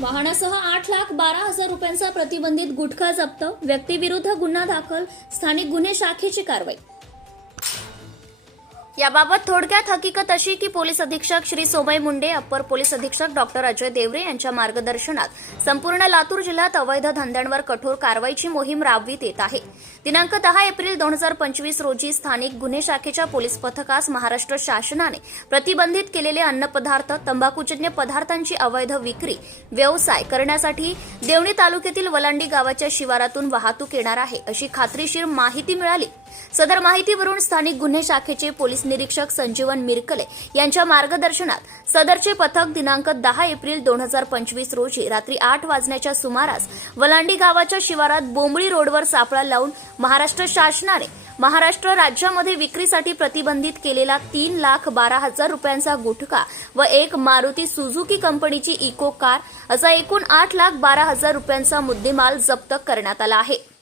वाहनासह आठ लाख बारा हजार रुपयांचा प्रतिबंधित गुटखा जप्त व्यक्तीविरुद्ध गुन्हा दाखल स्थानिक गुन्हे शाखेची कारवाई याबाबत थोडक्यात हकीकत अशी की पोलीस अधीक्षक श्री सोमय मुंडे अप्पर पोलीस अधीक्षक डॉक्टर अजय देवरे यांच्या मार्गदर्शनात संपूर्ण लातूर जिल्ह्यात अवैध धंद्यांवर कठोर कारवाईची मोहीम राबवित येत आहे. दिनांक दहा एप्रिल दोन हजार पंचवीस रोजी स्थानिक गुन्हे शाखेच्या पोलीस पथकास महाराष्ट्र शासनाने प्रतिबंधित केलेले अन्नपदार्थ तंबाखूजन्य पदार्थांची अवैध विक्री व्यवसाय करण्यासाठी देवणी तालुक्यातील वलांडी गावाच्या शिवारातून वाहतूक येणार आहे अशी खात्रीशीर माहिती मिळाली. सदर माहितीवरून स्थानिक गुन्हे शाखेचे पोलीस निरीक्षक संजीवन मिरकले यांच्या मार्गदर्शनात सदरचे पथक दिनांक दहा एप्रिल दोन हजार पंचवीस रोजी रात्री आठ वाजण्याच्या सुमारास वलांडी गावाच्या शिवारात बोंबळी रोडवर सापळा लावून महाराष्ट्र शासनाने महाराष्ट्र राज्यामध्ये विक्रीसाठी प्रतिबंधित केलेला तीन लाख बारा हजार रुपयांचा गुटखा व एक मारुती सुझुकी कंपनीची इको कार असा एकूण आठ लाख बारा हजार रुपयांचा मुद्देमाल जप्त करण्यात आला आहे.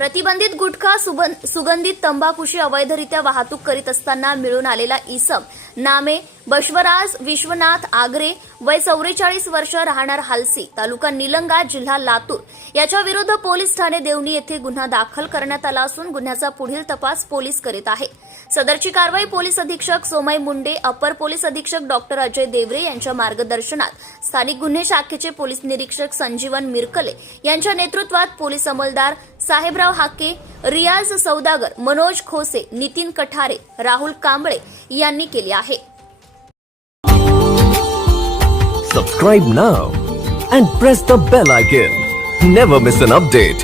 प्रतिबंधित गुटखा सुगंधित तंबाखूशी अवैधरित्या वाहतूक करीत असताना मिळून आलेला इसम नामे बश्वराज विश्वनाथ आगरे वय चौवेचाळीस वर्ष राहणार हालसी तालुका निलंगा जिल्हा लातूर. याच्या विरुद्ध पोलीस ठाणे देवणी येथे गुन्हा दाखल करण्यात आला असून गुन्ह्याचा पुढील तपास पोलीस करीत आहे सदरची कारवाई पोलीस अधीक्षक सोमय मुंडे अपर पोलीस अधीक्षक डॉक्टर अजय देवरे यांच्या मार्गदर्शनात स्थानिक गुन्हे शाखेचे पोलीस निरीक्षक संजीवन मिरकले यांच्या नेतृत्वात पोलीस अंमलदार साहेबराव हाके रियाज सौदागर मनोज खोसे नितीन कठारे राहुल कांबळे यांनी केली आहे Subscribe now and press the bell icon. Never miss an update.